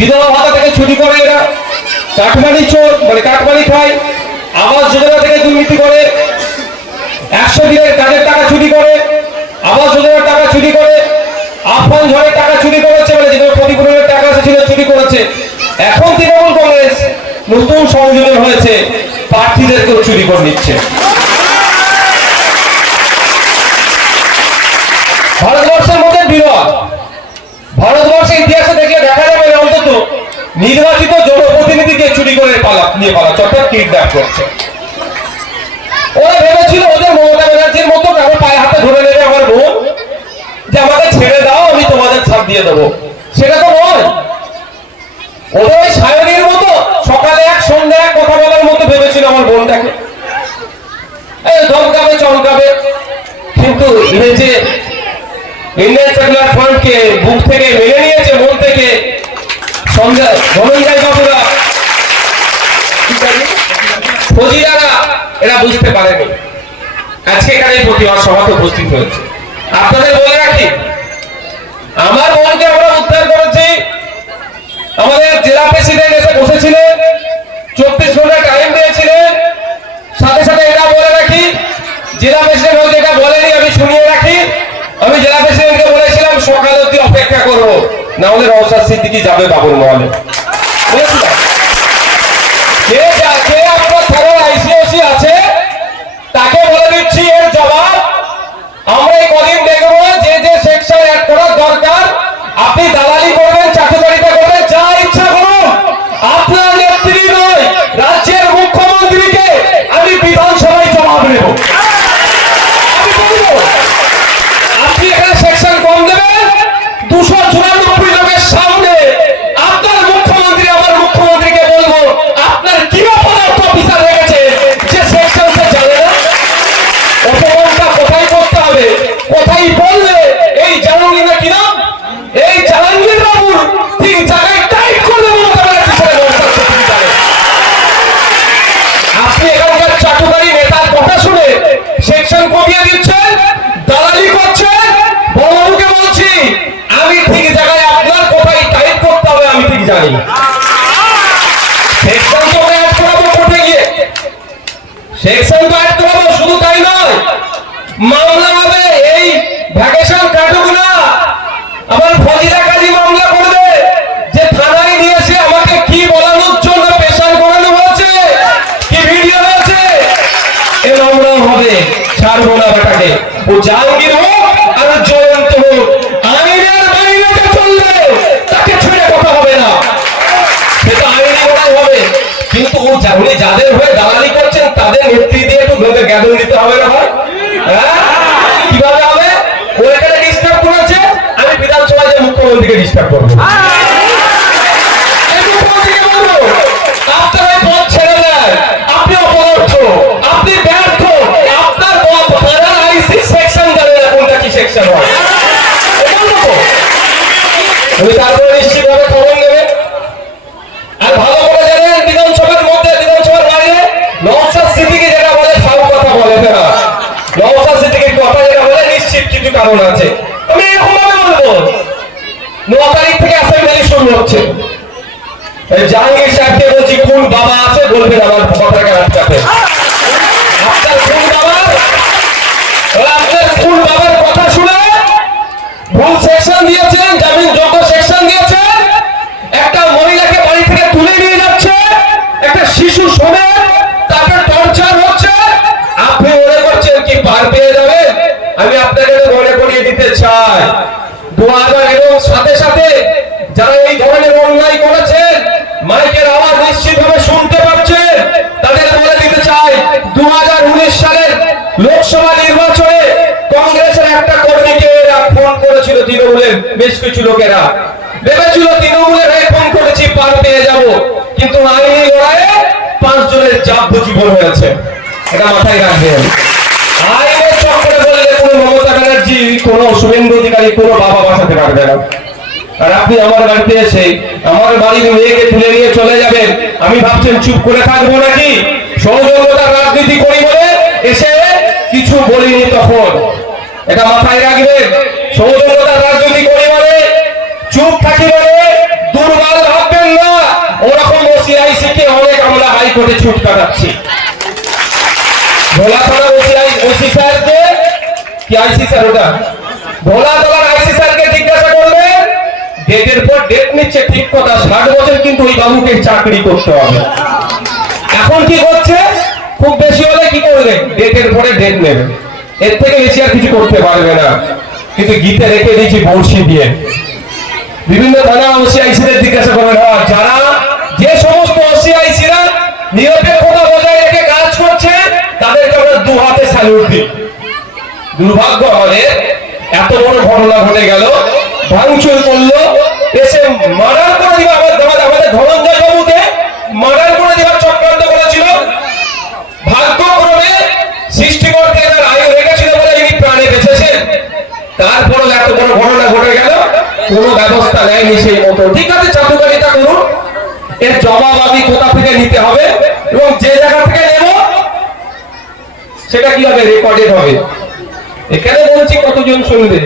বিধবা ভাতা থেকে চুরি করে এরা, কাটমানি চোর মানে কাটমানি খায়, আবাস যোজনা থেকে দুর্নীতি করে, 100 দিনের কাজের টাকা চুরি করে, আবাস যোজনার টাকা চুরি করে, আফান ঝড়ের টাকা চুরি করেছে, মানে যেগুলো ক্ষতিপূরণের টাকা ছিল চুরি করেছে। এখন তৃণমূল কংগ্রেস নতুন সংযোজন হয়েছে, প্রার্থীদেরকেও চুরি করে নিচ্ছে। ভারতবর্ষের মধ্যে বিরল, ভারতবর্ষের ইতিহাসে দেখলে দেখা যাবে অন্তত নির্বাচিত জনপ্রতিনিধিকে চুরি করে নিয়ে পালাচ্ছে, অর্থাৎ কিডন্যাপ করছে। ওরা ভেবেছিল ওদের মমতা ব্যানার্জির মতো কারো পায়ে হাতে ধরে নেবে আমার বোন, যে আমাকে ছেড়ে দাও আমি তোমাদের ছাড় দিয়ে দেবো, সেটা তো নয়। ওদের ওই সায়নীর মতো সকালে এক সন্ধ্যা এক কথা বলার মতো ভেবেছিল আমার বোনটাকে, ধমকাবে চমকাবে। কিন্তু এই যে ইন্ডিয়ান সেকুলার ফ্রন্টকে বুক থেকে মেনে নিয়েছে, মন থেকে, সন্ধ্যা ধনঞ্জয় বাবুরা, ফজিরারা, এরা বুঝতে পারেনি। আজকে এখানে প্রতিবাদ সভাতে উপস্থিত হয়েছে। আপনাদের বলে রাখি, আমার বোনকে আমরা উদ্ধার করেছি। আমাদের জেলা প্রেসিডেন্ট এসে বসেছিলেন, 24 ঘন্টা টাইম দিয়েছিলেন। সাথে সাথে এটা বলে রাখি, জেলা প্রেসিডেন্ট হয়তো এটা বলেনি, আমি শুনিয়ে রাখি। আমি জেলা প্রেসিডেন্টকে বলেছিলাম সকাল অবধি অপেক্ষা করবো, না হলে নওশাদ সিদ্দিকী যাবে বাবুর মহলে। বলেছিলাম কে আপনার থানার আইসিওসি আছে তাকে বলে দিচ্ছি এর জবাব। আমরা এই কদিন দেখবো যে যে সেকশন অ্যাড করার দরকার, আপনি দালালি করবেন, চাকরিবাড়িটা করবেন, যা ইচ্ছা করুন। আপনার নেত্রী নয়, রাজ্যের মুখ্যমন্ত্রীকে আমি বিধানসভায় জবাব নেব। আমি বলবো আপনি এখানে সেকশন কম দেবেন, 294 লোকের সামনে আপনার মুখ্যমন্ত্রী আমার মুখ্যমন্ত্রীকে বলবো আপনার কি অপরাধ অফিসার রেখেছে যে সেকশন সে জানে না। অপমানটা কোথায় করতে হবে, কোথায় বললে এই জাহাঙ্গীর না কিনা, এই জাহাঙ্গীর বাবুর ঠিক জায়গায় টাইট করলে আপনি এখানকার চাটুকারী নেতার কথা শুনে সেকশন কমিয়ে দিচ্ছেন, দালালি করছেন। বড়বাবুকে বলছি আমি ঠিক জায়গায় আপনার কোথায় টাইট করতে হবে আমি ঠিক জানি। সেকশন তো অ্যাড করাবো কোর্টে গিয়ে, সেকশন তো অ্যাড করাবো, শুধু তাই নয় মামলা হবে। এই ভ্যাকেশন কাটুক না, আমার ফজিরা কাজী মামলা করবে যে থানায় নিয়েছে আমাকে কি বলানোর জন্য পেশার করানো হয়েছে, কি ভিডিও হয়েছে, এ মামলা হবে। ছাড়বো না বেটাকে, ও জাহাঙ্গীর হোক আর জয়ন্ত হোক, আইনের বাইরে চললে তাকে ছেড়ে কথা হবে না, সেটা আইনি লড়াই হবে। কিন্তু ও উনি যাদের হয়ে দালালি করছেন তাদের নেত্রী দিয়ে একটু ভেবে জ্ঞাপন দিতে হবে না ভাই। কিভাবে হবে? ও এখানে ডিস্টার্ব করেছে, আমি বিধানসভায় যে মুখ্যমন্ত্রীকে ডিস্টার্ব করবো। আপনারা পথ ছেড়ে দেন, আপনি অপদার্থ, আপনি ব্যর্থ, আপনার থানার আইসি সেকশন জানে না কোনটা কি সেকশন হয়। উনি তারপরে নিশ্চিতভাবে খবর নেবে। আর ভালো করে জানেন বিধানসভার মধ্যে বিধানসভার বাইরে নওশাদ সিদ্দিকী যেটা বলে সব কথা বলে না। নওশাদ সিদ্দিকীর কথা যেটা বলে নিশ্চিত কিছু কারণ আছে। আমি এরকম বলবো 9 তারিখ থেকে অ্যাসেম্বলি শুরু হচ্ছে। জাহাঙ্গীর সাহেবকে বলছি কোন বাবা আছে বলবেন আমার কথাকে আটকাতে। আপনার কোন বাবা, আপনার কোন বাবার কথা শুনে ভুল সেকশন দিয়েছেন, জামিন যোগ্য সেকশন দিয়েছেন, একটা মহিলাকে বাড়ি থেকে তুলে নিয়ে যাচ্ছে, একটা শিশু সমেত তাকে টর্চার হচ্ছে, আপনি মনে করছেন কি পার পেয়ে যাবেন? আমি আপনাকে মনে করিয়ে দিতে চাই 2000 এবং সাথে সাথে যারা এই ধরনের অন্যায় করেছেন মাইকের আওয়াজ নিশ্চিতভাবে শুনতে পাচ্ছেন, তাদের বলে দিতে চাই 2019 সালের লোকসভা নির্বাচনে কংগ্রেসের একটা কর্মীকে এরা ফোন করেছিল, তৃণমূলের বেশ কিছু লোকেরা ভেবেছিল তৃণমূলের হয়ে ফোন করেছি পার পেয়ে যাব, কিন্তু আইনি লড়াইয়ে 5 জনের যাবজ্জীবন হয়েছে। এটা মাথায় রাখবেন। আইনের চক্করে বললে কোনো মমতা ব্যানার্জি, কোনো শুভেন্দু অধিকারী, কোনো বাবা বাঁচাতে পারবে না। আর আপনি আমার বাড়িতে এসে আমার বাড়ির মেয়েকে তুলে নিয়ে চলে যাবেন, আমি ভাবছেন চুপ করে থাকবো নাকি? সৌজন্যতার রাজনীতি করি বলে এসে কিছু বলিনি তখন, এটা মাথায় রাখবেন। সৌজন্যতার রাজনীতি করি বলে, চুপ থাকি বলে দুর্বল ভাববে হাইকোর্টে ছুট কাটাচ্ছি। ভোলা থানা ওসি স্যারকে কি আইসি স্যার ওটা ভোলা থানার আইসি স্যারকে জিজ্ঞাসা করবে, ডেটের পর ডেট নিচ্ছে ঠিক কথা, 60 বছর কিন্তু ওই বাবুকে চাকরি করতে হবে। এখন কি করছে, খুব বেশি হলে কি করবে, ডেটের পরে ডেট নেবে, এর থেকে বেশি আর কিছু করতে পারবে না। কিন্তু গীতে রেখে দিয়েছি বড়শি দিয়ে। বিভিন্ন থানা ওসিআইসিদের জিজ্ঞাসা করবেন, যারা যে সমস্ত ওসিআইসিরা নিরপেক্ষতা বজায় রেখে কাজ করছে তাদেরকে আমরা 2 হাতে স্যালুট দিই। দুর্ভাগ্য আমাদের, এত বড় ঘটনা ঘটে গেল, ভাঙচুর করলো, এসে মার্ডার করে দিবা, আমাদের ধনঞ্জয় বাবুকে মার্ডার করে দিবার চক্রান্ত করেছিল। ভাগ্যক্রমে সৃষ্টিকর্তা এর আয়ু রেখেছিল বলে ইনি প্রাণে বেঁচেছেন। তারপরও এত বড় ঘটনা ঘটে গেল, কোনো ব্যবস্থা নেয়নি সেই মতো। ঠিক আছে, চাটুকারিতা করুন, এর জবাব আমি কোথা থেকে নিতে হবে এবং যে জায়গা থেকে নেব সেটা কি হবে, রেকর্ডেড হবে। এখানে বলছি কতজন শুনবে,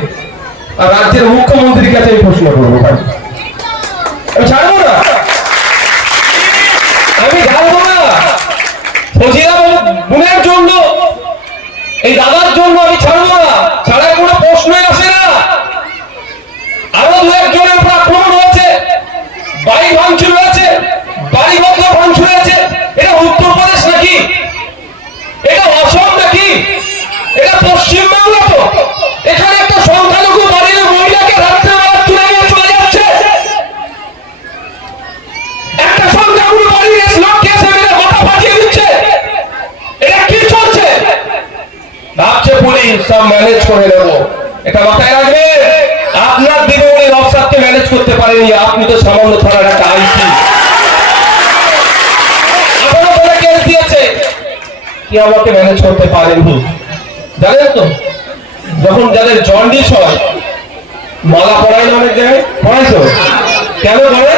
আর রাজ্যের মুখ্যমন্ত্রীর কাছে আমি প্রশ্ন করবো, ভাই আমি ছাড়বো না, আমি ছাড়বো না। ফজিলা বোনের জন্য, এই দাদার জন্য আমি ছাড়বো না, ছাড়ার কোনো প্রশ্নই আসে না। আরো 2-1 উপর আক্রমণ হয়েছে, বাড়ি ভাঙচুর হয়েছে, বাড়ি বদল ভাঙচুর হয়েছে। এটা উত্তরপ্রদেশ নাকি, এটা অসম নাকি, এটা পশ্চিমবঙ্গ? তো এখানে একটা সংখ্যালঘু বাড়ির মহিলাকে রাত্রেবেলা তুলে নিয়ে চলে যাচ্ছে, একটা সংখ্যালঘু বাড়ির লোককে এসে মেরে মাথা ফাটিয়ে দিচ্ছে। এটা কি চলছে? ভাবছে পুলিশ সব ম্যানেজ করে দেবো। এটা মাথায় রাখবে, আপনার দিদিমণি রফসাদকে ম্যানেজ করতে পারেনি, আপনি তো সামান্য থানার একটা আইসি। আপনারা বলে কেস দিয়েছে, কি আমাকে ম্যানেজ করতে পারেননি। জানেন তো, যখন যাদের জন্ডিস হয় মালা পড়ায় না, অনেক জায়গায় পড়াইছো, কেন পড়ে?